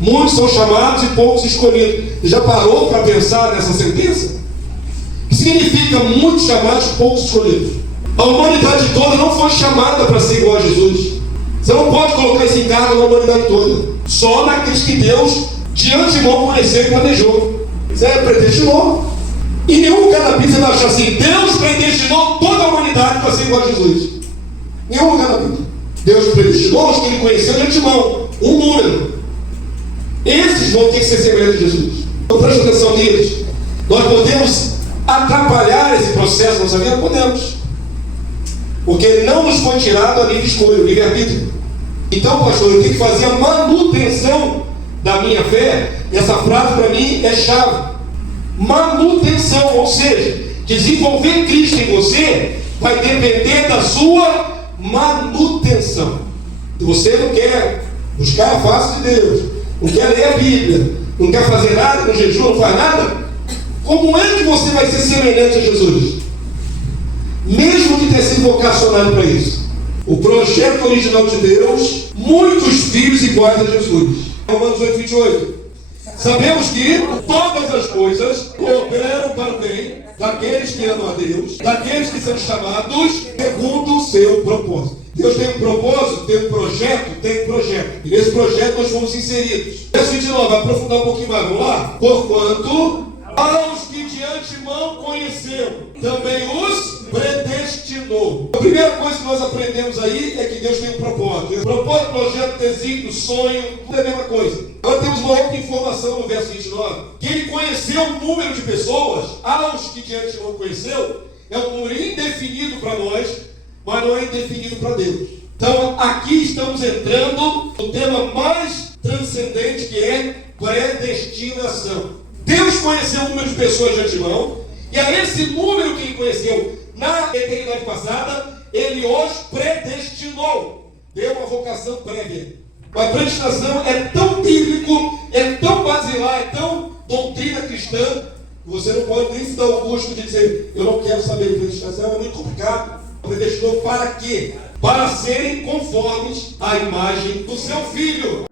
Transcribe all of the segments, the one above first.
Muitos são chamados e poucos escolhidos. Já parou para pensar nessa sentença? O que significa muitos chamados e poucos escolhidos? A humanidade toda não foi chamada para ser igual a Jesus. Você não pode colocar esse encargo na humanidade toda. Só naqueles que Deus de antemão conheceu e planejou. Você predestinou. Em nenhum lugar da Bíblia você vai achar assim: Deus predestinou toda a humanidade para ser igual a Jesus. Em nenhum lugar da Bíblia. Deus predestinou os que Ele conheceu de antemão. Um número. Esses vão ter que ser semelhantes a Jesus. Então preste atenção neles. Nós podemos atrapalhar esse processo na nossa vida? Podemos. Porque Ele não nos foi tirado a livre escolha, o livre-arbítrio. Então, pastor, eu tenho que fazer a manutenção da minha fé. Essa frase para mim é chave. Manutenção, ou seja, desenvolver Cristo em você vai depender da sua manutenção. Se você não quer buscar a face de Deus, não quer ler a Bíblia, não quer fazer nada com jejum, não faz nada, como é que você vai ser semelhante a Jesus? Mesmo que tenha sido vocacionado para isso. O projeto original de Deus, muitos filhos iguais a Jesus. Romanos 8, 28. Sabemos que todas as coisas cooperam para o bem daqueles que amam a Deus, daqueles que são chamados segundo o seu propósito. Deus tem um propósito, tem um projeto, tem um projeto. E nesse projeto nós fomos inseridos. Verso 29, vai aprofundar um pouquinho mais, vamos lá? Porquanto aos que de antemão conheceu, também os predestinou. A primeira coisa que nós aprendemos aí é que Deus tem um propósito. Propósito, projeto, desígnio, sonho, tudo é a mesma coisa. Agora temos uma outra informação no verso 29. Que Ele conheceu o número de pessoas, aos que de antemão conheceu, é um número indefinido para nós, mas não é indefinido para Deus. Então aqui estamos entrando no tema mais transcendente, que é predestinação. Deus conheceu o número de pessoas de antemão, e a esse número que Ele conheceu na eternidade passada, Ele os predestinou. Deu uma vocação prévia. A predestinação é tão bíblico, é tão basilar, é tão doutrina cristã, que você não pode nem se dar o gosto de dizer: eu não quero saber de predestinação, é muito complicado. Predestinou para quê? Para serem conformes à imagem do seu Filho.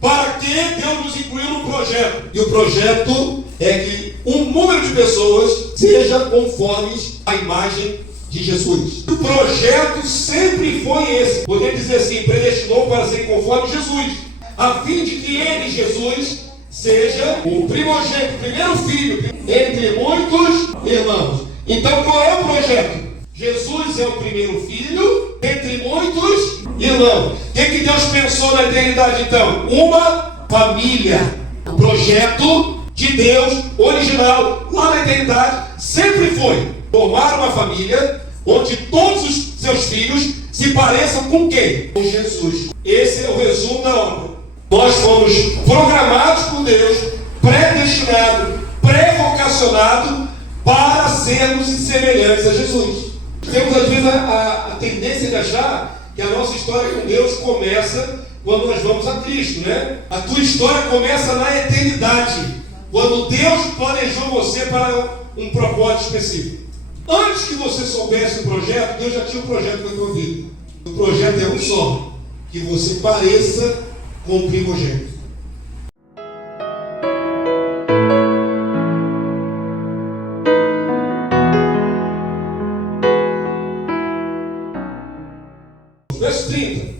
Para que Deus nos incluiu no projeto? E o projeto é que um número de pessoas seja conformes à imagem de Jesus. O projeto sempre foi esse. Poder dizer assim: predestinou para ser conforme Jesus, a fim de que Ele, Jesus, seja o primogênito, o primeiro filho, entre muitos irmãos. Então qual é o projeto? Jesus é o primeiro filho, entre muitos irmãos. O que Deus pensou na eternidade então? Uma família. O projeto de Deus original, lá na eternidade, sempre foi formar uma família onde todos os seus filhos se pareçam com quem? Com Jesus. Esse é o resumo da obra. Nós fomos programados por Deus, predestinados, pré-vocacionados para sermos semelhantes a Jesus. Temos às vezes a tendência de achar que a nossa história com Deus começa quando nós vamos a Cristo, né? A tua história começa na eternidade, quando Deus planejou você para um propósito específico. Antes que você soubesse o projeto, Deus já tinha um projeto na tua vida. O projeto é um só: que você pareça com o primogênito. Verso 30.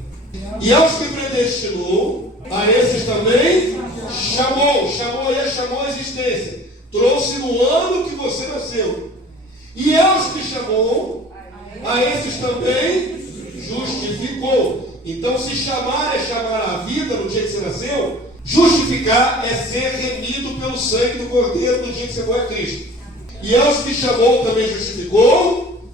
E aos que predestinou, a esses também chamou. Chamou a existência. Trouxe no ano que você nasceu. E aos que chamou, a esses também justificou. Então, se chamar é chamar a vida no dia que você nasceu, justificar é ser remido pelo sangue do Cordeiro no dia que você foi a Cristo. E aos que chamou também justificou,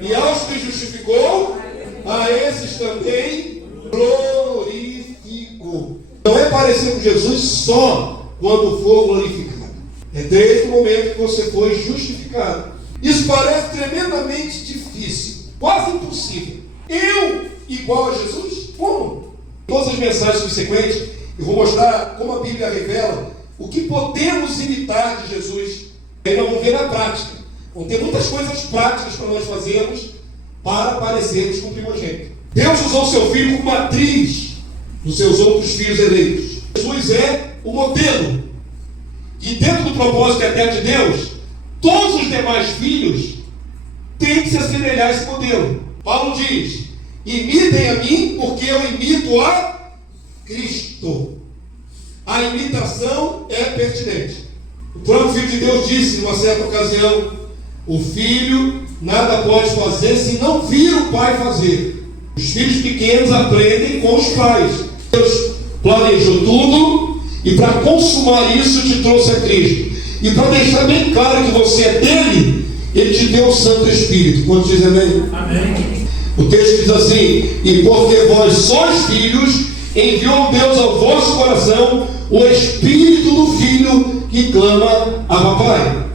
e aos que justificou, a esses também glorificou. Não é parecer com Jesus só quando for glorificado. É desde o momento que você foi justificado. Isso parece tremendamente difícil, quase impossível. Eu igual a Jesus? Como? Em todas as mensagens subsequentes, eu vou mostrar como a Bíblia revela o que podemos imitar de Jesus. Aí nós vamos ver na prática. Vão ter muitas coisas práticas para nós fazermos para parecermos com o primogênito. Deus usou seu filho como matriz dos seus outros filhos eleitos. Jesus é o modelo. E dentro do propósito eterno de Deus, todos os demais filhos têm que se assemelhar a esse modelo. Paulo diz: imitem a mim, porque eu imito a Cristo. A imitação é pertinente. O próprio Filho de Deus disse, numa certa ocasião: o filho nada pode fazer se não vir o pai fazer. Os filhos pequenos aprendem com os pais. Deus planejou tudo e para consumar isso te trouxe a Cristo. E para deixar bem claro que você é dele, ele te deu o Santo Espírito. Quantos dizem amém? Amém. O texto diz assim: e porque vós sois filhos, enviou Deus ao vosso coração o Espírito do Filho que clama a papai.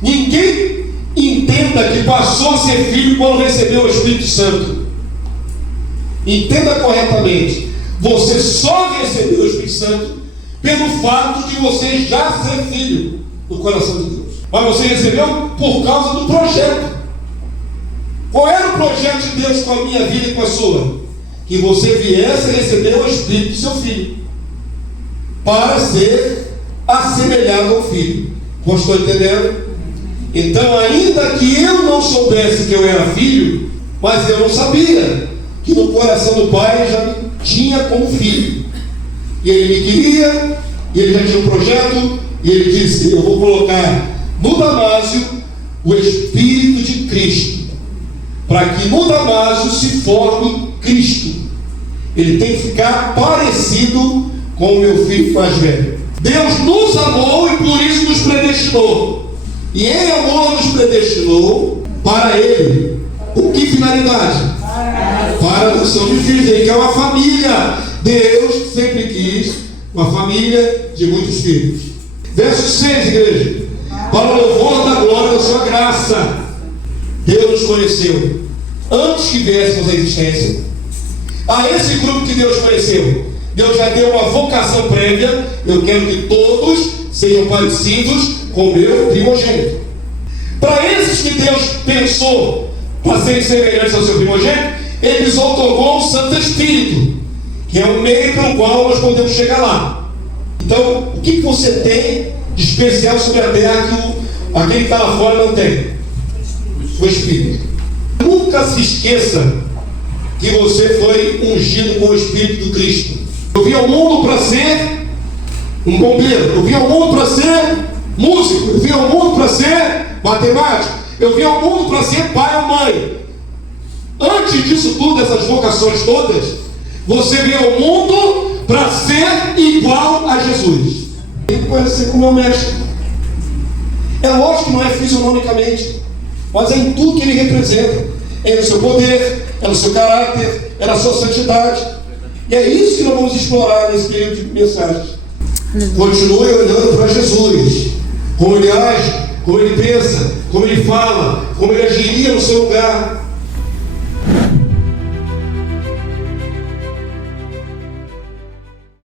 Ninguém entenda que passou a ser filho quando recebeu o Espírito Santo. Entenda corretamente. Você só recebeu o Espírito Santo pelo fato de você já ser filho do coração de Deus. Mas você recebeu por causa do projeto. Qual era o projeto de Deus com a minha vida e com a sua? Que você viesse a receber o Espírito do seu filho, para ser assemelhado ao filho. Como estou entendendo? Então, ainda que eu não soubesse que eu era filho, mas eu não sabia que no coração do pai já me tinha como filho. E ele me queria, e ele já tinha um projeto, e ele disse: eu vou colocar no Damásio o Espírito de Cristo, para que no Damásio se forme Cristo. Ele tem que ficar parecido com o meu filho mais velho. Deus nos amou e por isso nos predestinou. E em amor nos predestinou para Ele. Com que finalidade? Para a adoção de filhos. Ele quer uma família. Deus sempre quis uma família de muitos filhos. Verso 6, igreja: para o louvor da glória da sua graça, Deus nos conheceu antes que viéssemos à existência. A esse grupo que Deus conheceu, Deus já deu uma vocação prévia. Eu quero que todos sejam parecidos com o meu primogênito. Para esses que Deus pensou para serem semelhantes ao seu primogênito, Ele lhes outorgou o Santo Espírito, que é o meio pelo qual nós podemos chegar lá. Então, o que você tem de especial sobre a terra que aquele que está lá fora não tem? O Espírito. Nunca se esqueça que você foi ungido com o Espírito do Cristo. Eu vim ao mundo para ser um bombeiro, eu vim ao mundo para ser músico, eu vim ao mundo para ser matemático, eu vim ao mundo para ser pai ou mãe. Antes disso tudo, essas vocações todas, você veio ao mundo para ser igual a Jesus. Tem que conhecer como meu mestre. É lógico que não é fisionomicamente, mas é em tudo que ele representa. É no seu poder, é no seu caráter, é na sua santidade. E é isso que nós vamos explorar nesse período de mensagens. Continue olhando para Jesus, como ele age, como ele pensa, como ele fala, como ele agiria no seu lugar.